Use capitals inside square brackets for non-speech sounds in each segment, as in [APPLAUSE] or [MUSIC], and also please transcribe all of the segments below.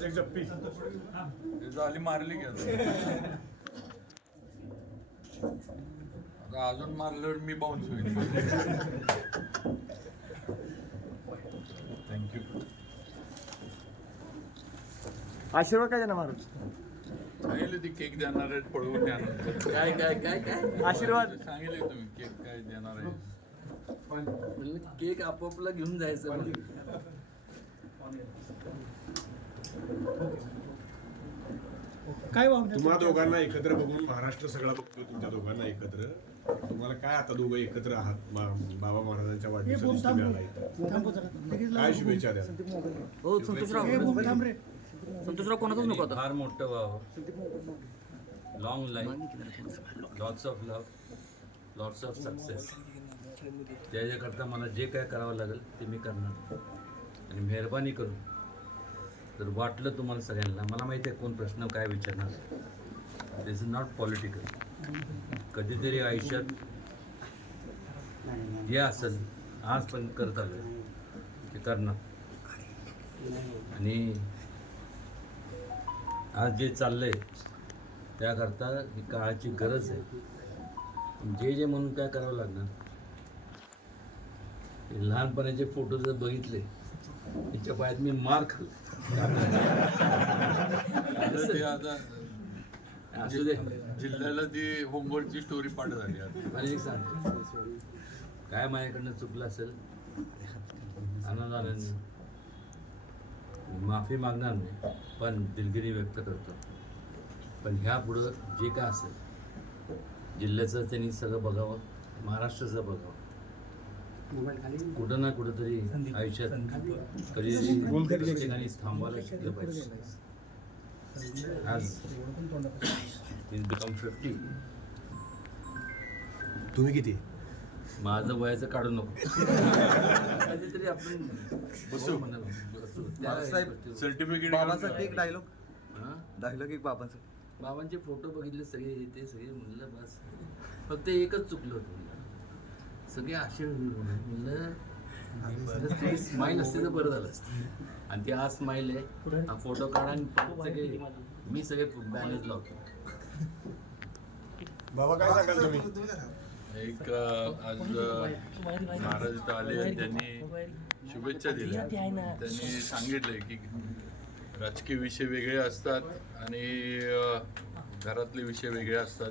आज एक जप्पी झाली मारली की आता. आता अजून मारल्यावर मी बाउन्स होईल. थँक्यू आशीर्वाद काय देणार महाराज? सांगितले ती केक देणार आहेत पळवून देणार काय काय काय काय? आशीर्वाद. सांगितले तुम्ही केक काय देणार आहे केक आपापला घेऊन जायचं. काय भावना तुम्हा दोघांना एकत्र बघून महाराष्ट्र सगळा बघतो तुमच्या दोघांना एकत्र. तुम्हाला काय आता दोघं एकत्र आहात? बाबा महाराजांच्या वाढदिवसाला काय. शुभेच्छा द्या हो संतोषराव. हे कोणाचाच नको आता. फार मोठं व्हावं long life lots of love lots of success त्याच्याकरता मला जे काय करावं लागेल ते मी करणार. आणि मेहरबानी करून तर वाटलं तुम्हाला सगळ्यांना? मला माहिती आहे कोण प्रश्न काय विचारणार. दिस इज नॉट पॉलिटिकल कधीतरी आयुष्यात जे असेल. आजपर्यंत करत आलो ते करणार. आणि आज जे चाललंय त्याकरता ही काळाची गरज आहे. जे जे म्हणून काय करावं लागणार? लहानपणाचे फोटो जर बघितले त्याच्या पायात मी मार खाल्ला. असू दे. जिल्ह्याला ती होमवर्कची स्टोरी पाठ झाली मला एक सांग. काय माझ्याकडनं चुकलं असेल? आनंदाने माफी मागणार नाही पण दिलगिरी व्यक्त करतो. पण ह्या पुढं जे काय असेल जिल्ह्याचं त्यांनी सगळं बघावं महाराष्ट्राचं बघावं. कुठं ना कुठंतरी आयुष्यात कधी ठिकाणी थांबवायला शिकलं पाहिजे. आज इज बिकम फिफ्टी तुम्ही किती? माझं वयाचं काढू नको. कधीतरी आपण बसू. म्हणा. सर्टिफिकेट बाबाचा एक डायलॉग हां? डायलॉग एक बाबाचा. बाबांचे फोटो बघितले सगळे ते सगळे म्हणलं बस. फक्त एकच चुकलं होतं. सगळे आशे म्हणलं स्माईल असते तर बरं झालं असतं. आणि ती आज स्माईल आहे. हा फोटो काढा आणि सगळे मी सगळे बॅनर्स लावतो. बाबा काय सांगाल तुम्ही? एक आज महाराज आले आणि त्यांनी शुभेच्छा दिल्या. त्यांनी सांगितलंय की राजकीय विषय वेगळे असतात आणि घरातले विषय वेगळे असतात.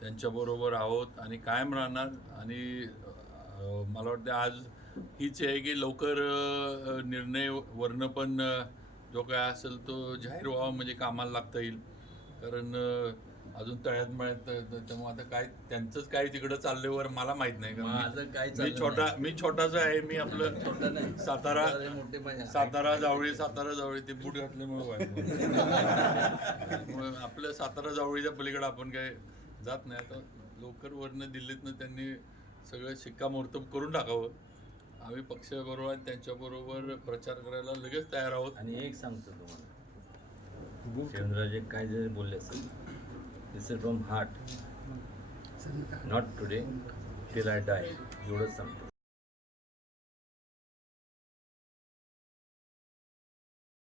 त्यांच्याबरोबर आहोत आणि कायम राहणार आणि मला वाटतं आज हीच आहे की लवकर निर्णय वरनं पण जो काय असेल तो जाहीर व्हावा म्हणजे कामाला लागता येईल कारण अजून तळ्यात मळ्यात त- त्यामुळे आता काय त्यांचंच काय तिकडं चालल्यावर मला माहीत नाही माझं काय मी- छोटा. मी छोटाच आहे मी आपलं छोटं नाही. सातारा. सातारा जावळी सातारा जावळी ते बूट घातल्यामुळे [LAUGHS] आपलं सातारा जावळीच्या पलीकडे आपण काय जात नाही. आता लवकर वरनं दिल्लीतनं त्यांनी सगळं शिक्कामोर्तब करून टाकावं. आम्ही पक्षाबरोबर आणि त्यांच्याबरोबर प्रचार करायला लगेच तयार आहोत. आणि एक सांगतो तुम्हाला. चंद्राजे काय जरी बोलले असेल this is from heart not today till I die एवढंच सांगतो.